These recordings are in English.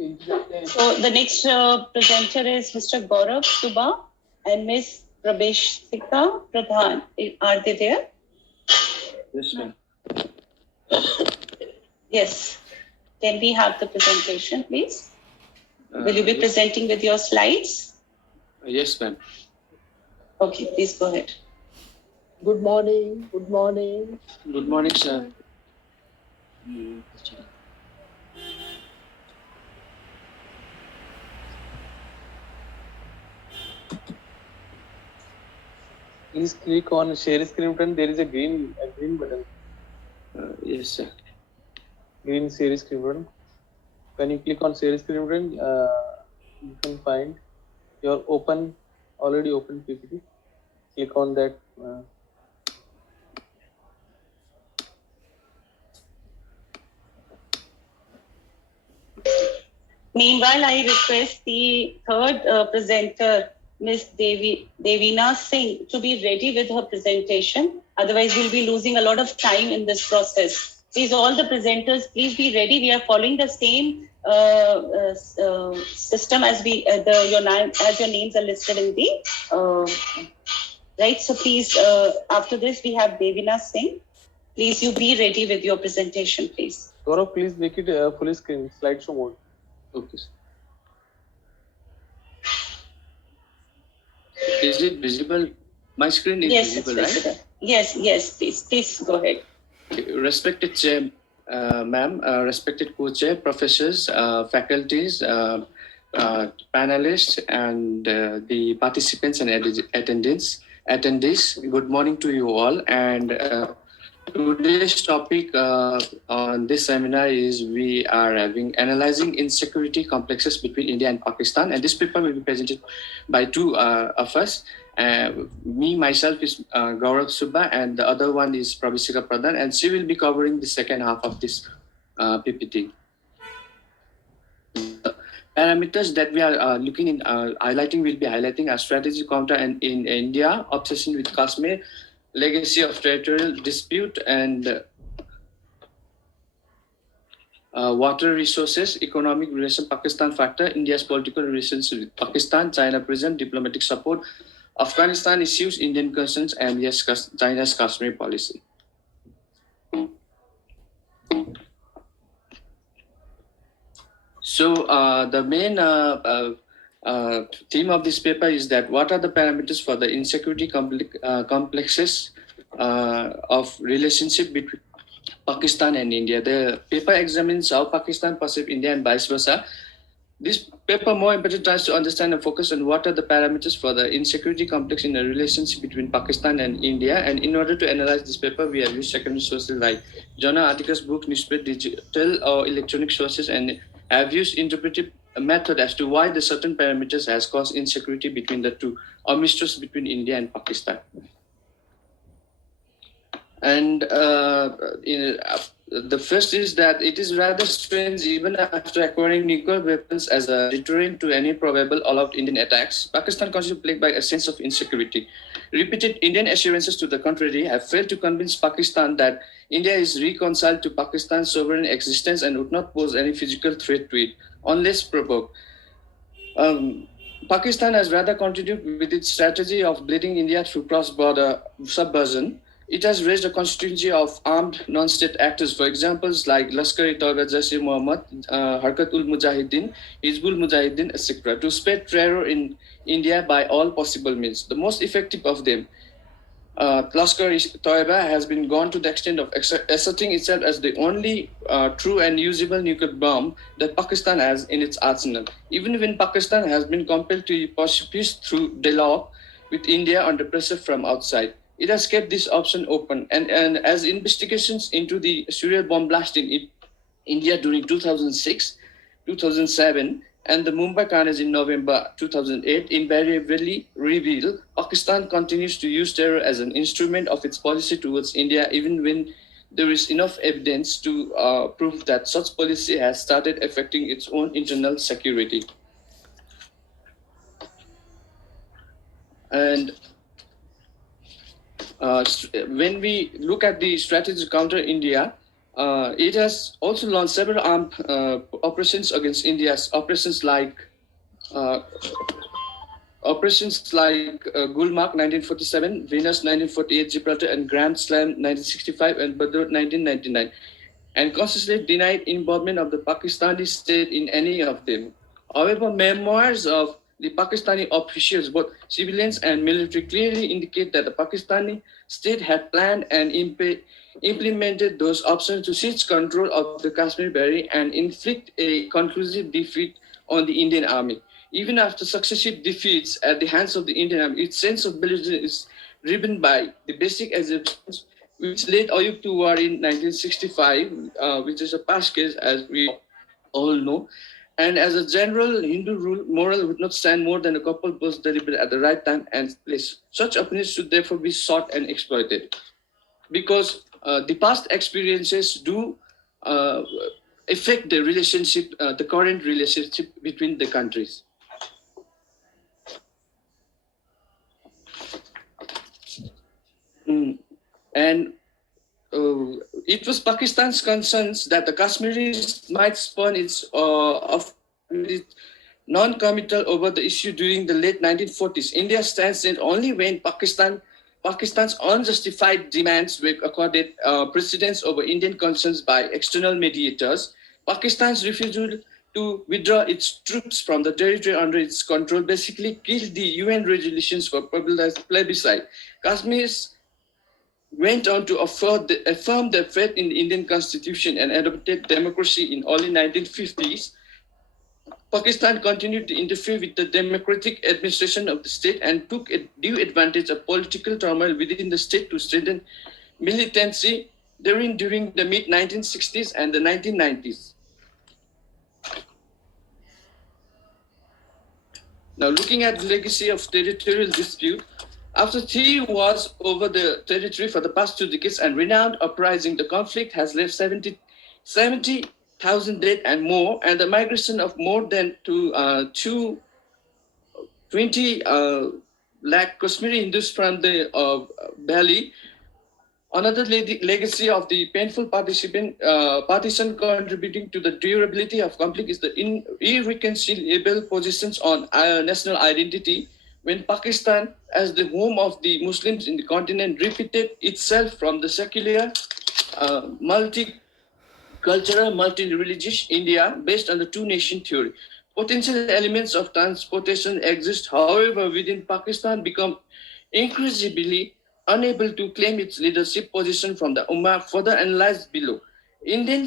So the next presenter is Mr. Gaurav Subha and Ms. Prabeshika Pradhan. Are they there? Yes, ma'am. Yes. Can we have the presentation, please? Will you be presenting with your slides? Yes, ma'am. Okay, please go ahead. Good morning. Good morning. Good morning, sir. Please click on share screen button. There is a green button. Yes, sir. Green share screen button. When you click on share screen button, you can find your already open PPT. Click on that. Meanwhile, I request the third presenter, Ms. Devina Singh, to be ready with her presentation. Otherwise, we'll be losing a lot of time in this process. Please, all the presenters, please be ready. We are following the same system as your names are listed in the right. So please, after this, we have Devina Singh. Please, you be ready with your presentation, please. Gaurav, please make it full screen, slideshow mode. Okay. Is it visible? My screen is visible, right? Yes, please. Please go ahead. Okay. Respected Chair, ma'am, respected co-chair, professors, faculties, panelists, and the participants and attendees, good morning to you all. And today's topic on this seminar is we are analyzing insecurity complexes between India and Pakistan, and this paper will be presented by two of us. Myself is Gaurav Subha, and the other one is Prabeshika Pradhan, and she will be covering the second half of this PPT. Parameters that we are highlighting our strategic counter in India, obsession with Kashmir, legacy of territorial dispute, and water resources, economic relation, Pakistan factor, India's political relations with Pakistan, China present, diplomatic support, Afghanistan issues, Indian concerns, and yes, China's Kashmir policy. So the main theme of this paper is that what are the parameters for the insecurity complexes of relationship between Pakistan and India. The paper examines how Pakistan perceives India and vice versa. This paper more important tries to understand and focus on what are the parameters for the insecurity complex in the relationship between Pakistan and India. And in order to analyze this paper, we have used secondary sources like journal articles, book, newspaper, digital or electronic sources, and have used interpretive method as to why the certain parameters has caused insecurity between the two, or mistrust between India and Pakistan. And the first is that it is rather strange, even after acquiring nuclear weapons as a deterrent to any probable all-out Indian attacks, Pakistan continues plagued by a sense of insecurity. Repeated Indian assurances to the contrary have failed to convince Pakistan that India is reconciled to Pakistan's sovereign existence and would not pose any physical threat to it, unless provoked. Pakistan has rather continued with its strategy of bleeding India through cross-border subversion. It has raised a constituency of armed non-state actors, for examples like Lashkar-e-Taiba, Jaish-e-Mohammed, Harkat-ul-Mujahideen, Hizbul-Mujahideen, etc., to spread terror in India by all possible means. The most effective of them, Lashkar-e-Taiba, has been gone to the extent of asserting itself as the only true and usable nuclear bomb that Pakistan has in its arsenal. Even when Pakistan has been compelled to pursue peace through dialogue with India under pressure from outside, it has kept this option open. And as investigations into the serial bomb blasting in India during 2006, 2007, and the Mumbai carnage in November 2008 invariably reveal, Pakistan continues to use terror as an instrument of its policy towards India, even when there is enough evidence to prove that such policy has started affecting its own internal security. And when we look at the strategy to counter India, It has also launched several armed operations against India, uh, Gulmarg 1947, Venus 1948, Gibraltar, and Grand Slam 1965, and Badr 1999, and consistently denied involvement of the Pakistani state in any of them. However, memoirs of the Pakistani officials, both civilians and military, clearly indicate that the Pakistani state had planned and implemented those options to seize control of the Kashmir Valley and inflict a conclusive defeat on the Indian army. Even after successive defeats at the hands of the Indian army, its sense of belligerence is driven by the basic assumptions which led Ayub to war in 1965, which is a past case, as we all know. And as a general Hindu rule, moral would not stand more than a couple was deliberate at the right time and place. Such opinions should therefore be sought and exploited, because the past experiences do uh, affect the relationship, the current relationship between the countries. Mm. And it was Pakistan's concerns that the Kashmiris might spurn its of non-committal over the issue during the late 1940s. India stands in only when Pakistan's unjustified demands were accorded precedence over Indian concerns by external mediators. Pakistan's refusal to withdraw its troops from the territory under its control basically killed the UN resolutions for plebiscite. Kashmir's went on to affirm their faith in the Indian constitution and adopted democracy in early 1950s. Pakistan continued to interfere with the democratic administration of the state and took a due advantage of political turmoil within the state to strengthen militancy during the mid-1960s and the 1990s. Now, looking at the legacy of territorial dispute, after 3 wars over the territory for the past 2 decades and renowned uprising, the conflict has left 70,000 dead and more, and the migration of more than 20 lakh Kashmiri Hindus from the valley. Another legacy of the painful partition contributing to the durability of conflict is the irreconcilable positions on national identity. When Pakistan, as the home of the Muslims in the continent, repeated itself from the secular, multicultural, multi-religious India based on the two-nation theory. Potential elements of transportation exist, however, within Pakistan become increasingly unable to claim its leadership position from the Ummah, further analyzed below. India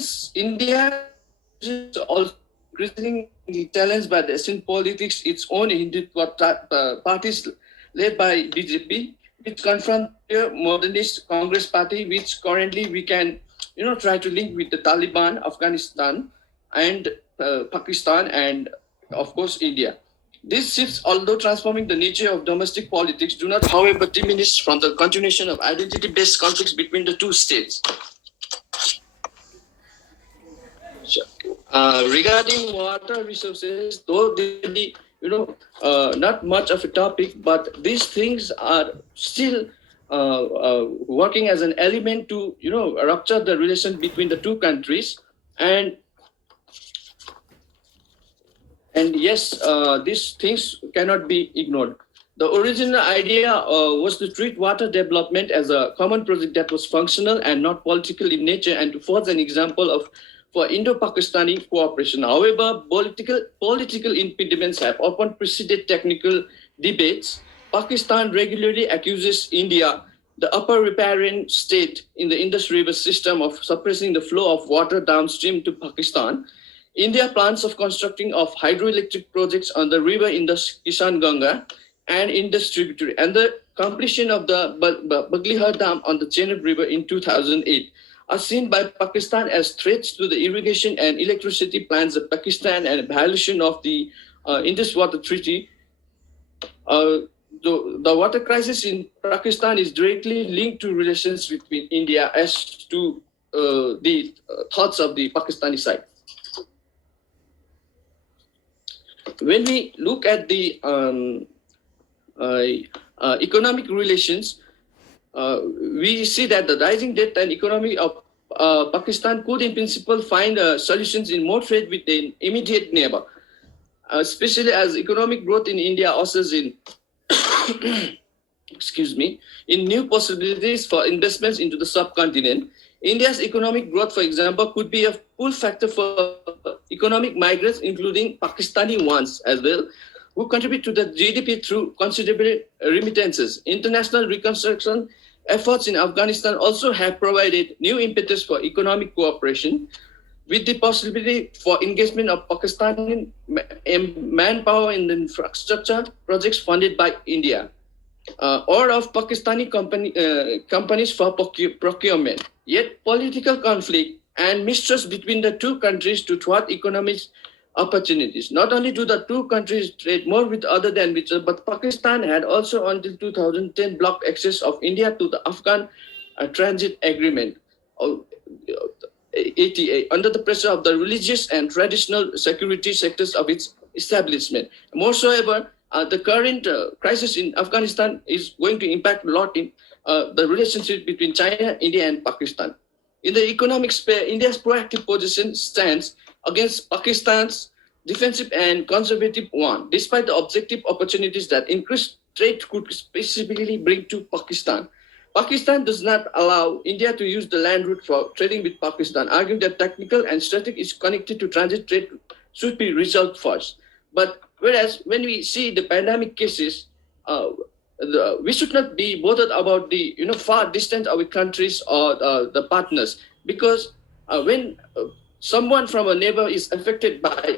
is also increasingly challenged by the Asian politics, its own Hindutva parties led by BJP, which confront the modernist Congress party, which currently we can, try to link with the Taliban, Afghanistan, and Pakistan, and of course India. These shifts, although transforming the nature of domestic politics, do not, however, diminish from the continuation of identity-based conflicts between the two states. Regarding water resources, though they not much of a topic, but these things are still working as an element to rupture the relation between the two countries. And yes, these things cannot be ignored. The original idea was to treat water development as a common project that was functional and not political in nature, and to forge an example for Indo-Pakistani cooperation. However, political impediments have often preceded technical debates. Pakistan regularly accuses India, the upper riparian state in the Indus River system, of suppressing the flow of water downstream to Pakistan. India plans of constructing of hydroelectric projects on the river Indus, Kishan Ganga, and Indus tributary, and the completion of the Baglihar Dam on the Chenab River in 2008 are seen by Pakistan as threats to the irrigation and electricity plans of Pakistan and a violation of the Indus Water Treaty. The water crisis in Pakistan is directly linked to relations between India as to the thoughts of the Pakistani side. When we look at the economic relations, we see that the rising debt and economy of Pakistan could in principle find solutions in more trade with an immediate neighbor, especially as economic growth in India ushers in in new possibilities for investments into the subcontinent. India's economic growth, for example, could be a pull factor for economic migrants, including Pakistani ones as well, who contribute to the GDP through considerable remittances. International reconstruction efforts in Afghanistan also have provided new impetus for economic cooperation, with the possibility for engagement of Pakistani manpower in the infrastructure projects funded by India, or of Pakistani companies for procurement. Yet political conflict and mistrust between the two countries to thwart economic opportunities. Not only do the two countries trade more with other than each other, but Pakistan had also until 2010 blocked access of India to the Afghan Transit Agreement, ATA, under the pressure of the religious and traditional security sectors of its establishment. Moreover, the current crisis in Afghanistan is going to impact a lot in the relationship between China, India, and Pakistan. In the economic sphere, India's proactive position stands against Pakistan's defensive and conservative one, despite the objective opportunities that increased trade could specifically bring to Pakistan. Pakistan does not allow India to use the land route for trading with Pakistan, arguing that technical and strategic is connected to transit trade should be resolved first. But whereas when we see the pandemic cases, we should not be bothered about the far distant our countries or the partners, because when someone from a neighbor is affected by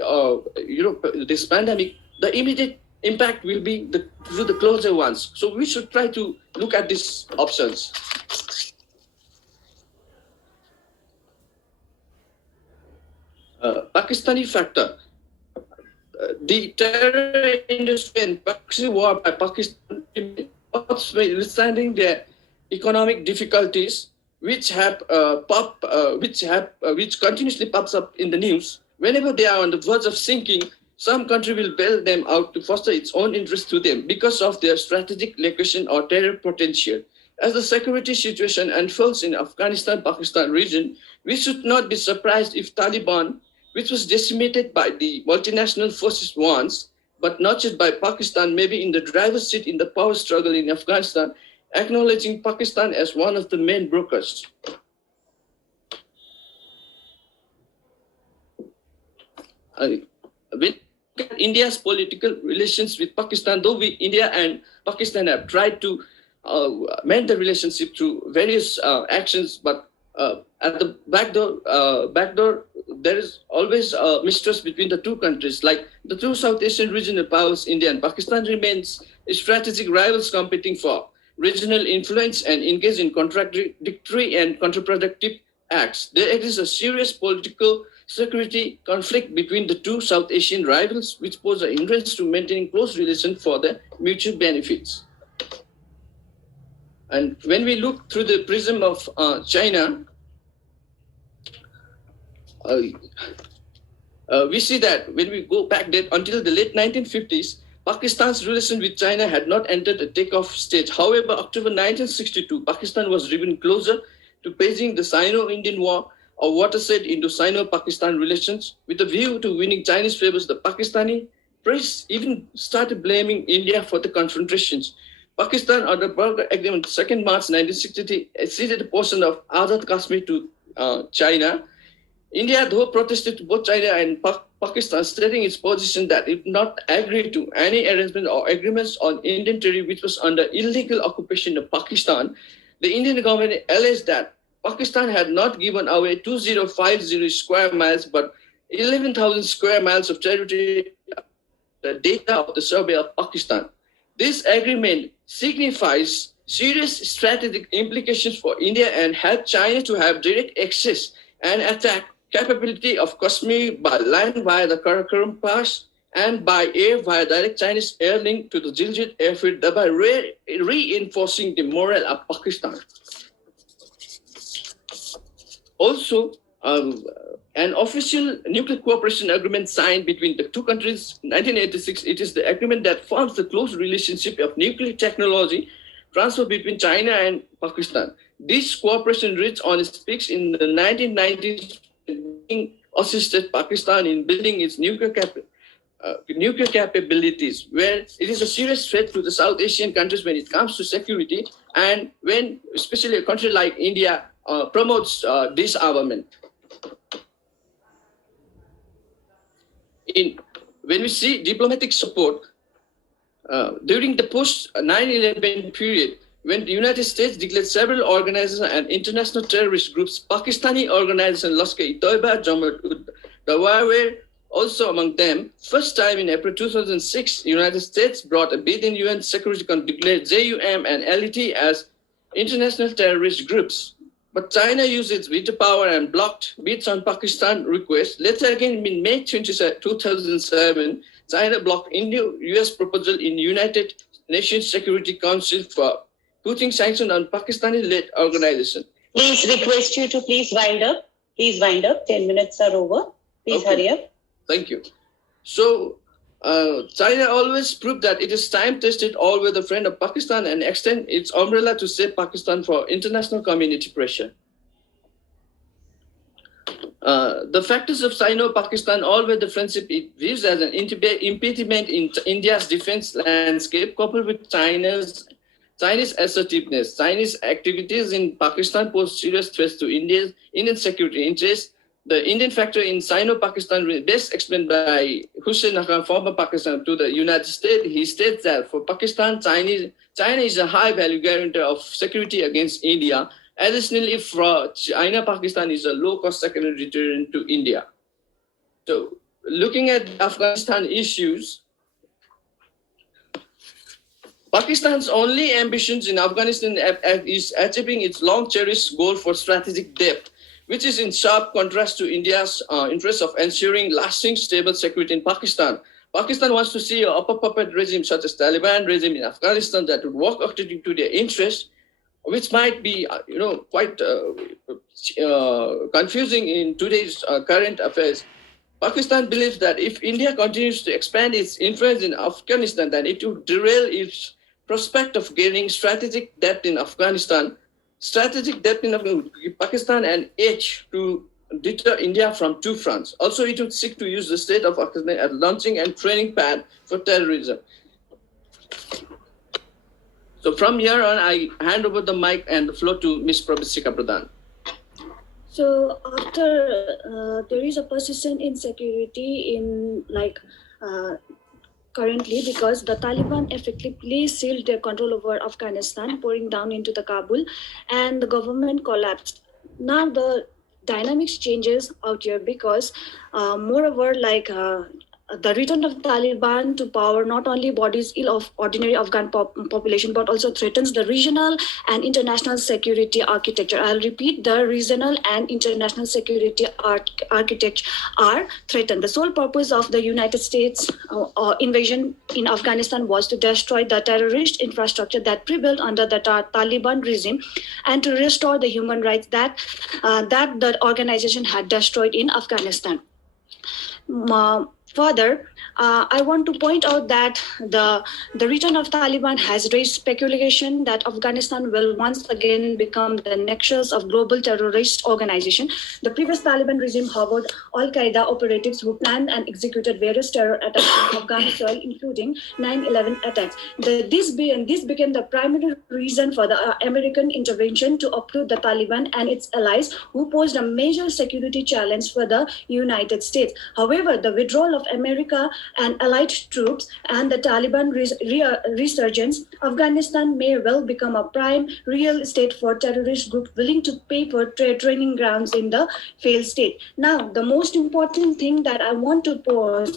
this pandemic, the immediate impact will be to the closer ones. So we should try to look at these options. Pakistani factor. The terror industry and proxy war by Pakistan, notwithstanding their economic difficulties, which continuously pops up in the news. Whenever they are on the verge of sinking, some country will bail them out to foster its own interest to them because of their strategic location or terror potential. As the security situation unfolds in Afghanistan-Pakistan region, we should not be surprised if Taliban, which was decimated by the multinational forces once, but nurtured by Pakistan, maybe in the driver's seat in the power struggle in Afghanistan, acknowledging Pakistan as one of the main brokers. With India's political relations with Pakistan, though India and Pakistan have tried to mend the relationship through various actions, but at the back door, there is always mistrust between the two countries. Like the two South Asian regional powers, India and Pakistan, remains strategic rivals competing for regional influence and engage in contradictory and counterproductive acts. There exists a serious political security conflict between the two South Asian rivals, which pose a hindrance to maintaining close relations for their mutual benefits. And when we look through the prism of China, we see that when we go back there until the late 1950s, Pakistan's relation with China had not entered a takeoff stage. However, October 1962, Pakistan was driven closer to paging the Sino-Indian War, a watershed into Sino-Pakistan relations. With a view to winning Chinese favors, the Pakistani press even started blaming India for the confrontations. Pakistan, under the Burger Agreement, 2nd March 1963, ceded a portion of Azad Kashmir to China. India, though, protested to both China and Pakistan, stating its position that it would not agree to any arrangement or agreements on Indian territory which was under illegal occupation of Pakistan. The Indian government alleged that Pakistan had not given away 2050 square miles, but 11,000 square miles of territory, the data of the survey of Pakistan. This agreement signifies serious strategic implications for India and helped China to have direct access and attack capability of Kashmir by land via the Karakoram Pass and by air via direct Chinese air link to the Gilgit airfield, thereby reinforcing the morale of Pakistan. Also, an official nuclear cooperation agreement signed between the two countries in 1986. It is the agreement that forms the close relationship of nuclear technology transfer between China and Pakistan. This cooperation reached on its peaks in the 1990s, assisted Pakistan in building its nuclear capabilities, where it is a serious threat to the South Asian countries when it comes to security, and when especially a country like India promotes disarmament. When we see diplomatic support during the post 9/11 period, when the United States declared several organizations and international terrorist groups, Pakistani organization Lashkar-e-Toiba, Jamaat-ud-Dawa were also among them. First time in April 2006, United States brought a bid in UN Security Council, declared JUM and LET as international terrorist groups. But China used its veto power and blocked bids on Pakistan requests. Later again, in May 2007, China blocked Indo-US proposal in United Nations Security Council for putting sanctions on Pakistani-led organization. Please request you to please wind up. Please wind up. 10 minutes are over. Please hurry up. Thank you. So, China always proved that it is time-tested, always a friend of Pakistan, and extend its umbrella to save Pakistan for international community pressure. The factors of Sino-Pakistan always the friendship it views as an impediment in India's defense landscape, coupled with Chinese assertiveness. Chinese activities in Pakistan pose serious threats to Indian security interests. The Indian factor in Sino-Pakistan best explained by Hussein Haqqan, former Pakistan, to the United States. He states that for Pakistan, China is a high-value guarantor of security against India. Additionally, for China, Pakistan is a low-cost secondary deterrent to India. So, looking at Afghanistan issues, Pakistan's only ambitions in Afghanistan is achieving its long-cherished goal for strategic depth, which is in sharp contrast to India's interest of ensuring lasting, stable security in Pakistan. Pakistan wants to see an upper puppet regime such as Taliban regime in Afghanistan that would work according to their interests, which might be, quite confusing in today's current affairs. Pakistan believes that if India continues to expand its influence in Afghanistan, then it would derail its prospect of gaining strategic depth in Afghanistan. Strategic depth in Afghanistan would give Pakistan an edge to deter India from two fronts. Also, it would seek to use the state of Afghanistan as launching and training pad for terrorism. So from here on, I hand over the mic and the floor to Ms. Prabhasika Pradhan. So after there is a persistent insecurity in currently, because the Taliban effectively sealed their control over Afghanistan, pouring down into the Kabul, and the government collapsed. Now the dynamics changes out here because moreover, the return of Taliban to power not only bodies ill of ordinary Afghan population, but also threatens the regional and international security architecture. I'll repeat, the regional and international security architecture are threatened. The sole purpose of the United States invasion in Afghanistan was to destroy the terrorist infrastructure that prevailed under the Taliban regime and to restore the human rights that the organization had destroyed in Afghanistan. Further, I want to point out that the return of Taliban has raised speculation that Afghanistan will once again become the nexus of global terrorist organization. The previous Taliban regime harbored Al-Qaeda operatives who planned and executed various terror attacks on Afghan soil, including 9/11 attacks. This became the primary reason for the American intervention to uproot the Taliban and its allies, who posed a major security challenge for the United States. However, the withdrawal of America and allied troops and the Taliban resurgence, Afghanistan may well become a prime real estate for terrorist groups willing to pay for training grounds in the failed state. Now, the most important thing that I want to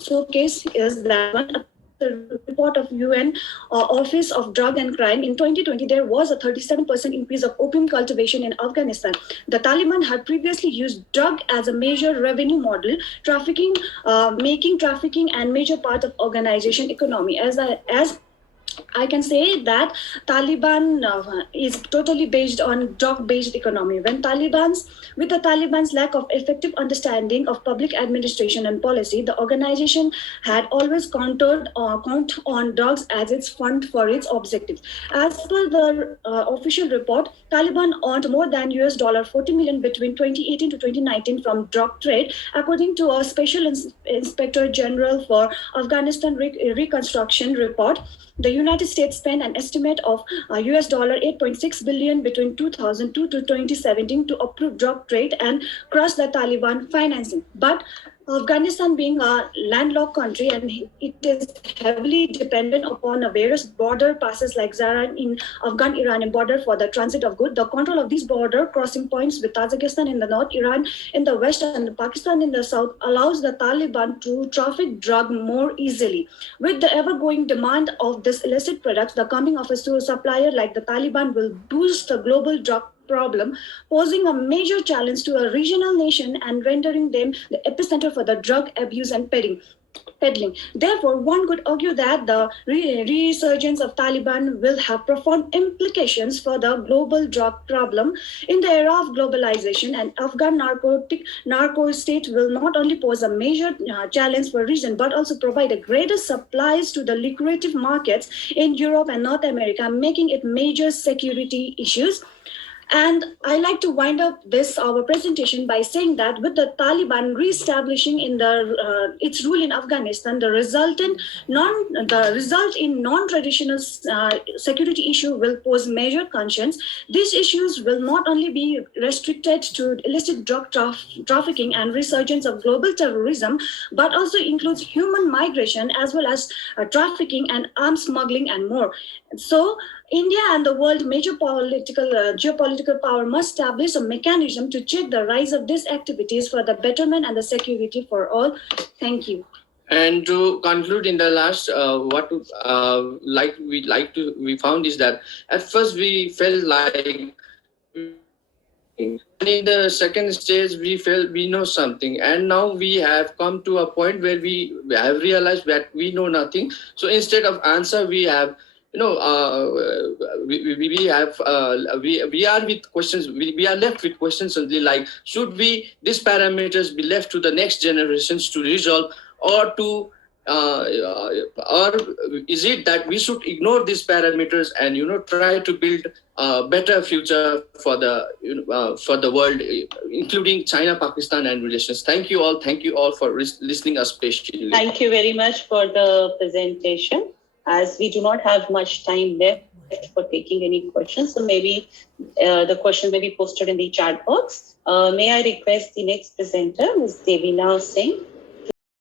showcase is that the report of UN Office of Drug and Crime in 2020, there was a 37% increase of opium cultivation in Afghanistan. The Taliban had previously used drug as a major revenue model, making trafficking and major part of organization economy. As I can say that Taliban is totally based on drug-based economy. With the Taliban's lack of effective understanding of public administration and policy, the organization had always count on drugs as its fund for its objectives. As per the official report, Taliban earned more than $40 million between 2018 to 2019 from drug trade, according to a special inspector general for Afghanistan reconstruction report. The United States spent an estimate of $8.6 billion between 2002 to 2017 to approve drug trade and crush the Taliban financing. But Afghanistan being a landlocked country and it is heavily dependent upon various border passes like Zara in Afghan-Iranian border for the transit of goods. The control of these border crossing points with Tajikistan in the north, Iran in the west, and Pakistan in the south allows the Taliban to traffic drug more easily. With the ever-growing demand of this illicit products, the coming of a supplier like the Taliban will boost the global drug problem, posing a major challenge to a regional nation and rendering them the epicenter for the drug abuse and peddling. Therefore, one could argue that the resurgence of Taliban will have profound implications for the global drug problem. In the era of globalization, an Afghan narco state will not only pose a major challenge for region, but also provide a greater supplies to the lucrative markets in Europe and North America, making it major security issues. And I like to wind up our presentation by saying that with the Taliban reestablishing its rule in Afghanistan, the result in non-traditional security issue will pose major concerns. These issues will not only be restricted to illicit drug trafficking and resurgence of global terrorism, but also includes human migration as well as trafficking and arms smuggling and more. So India and the world major geopolitical power must establish a mechanism to check the rise of these activities for the betterment and the security for all. Thank you. And to conclude in the last, we found is that at first we felt like, in the second stage we felt we know something, and now we have come to a point where we have realized that we know nothing. So instead of answer, we have we are with questions. We are left with questions only like, should these parameters be left to the next generations to resolve, or is it that we should ignore these parameters and try to build a better future for the world, including China, Pakistan, and relations. Thank you all for listening us patiently. Thank you very much for the presentation. As we do not have much time left for taking any questions, so maybe the question may be posted in the chat box. May I request the next presenter, Ms. Devina Singh,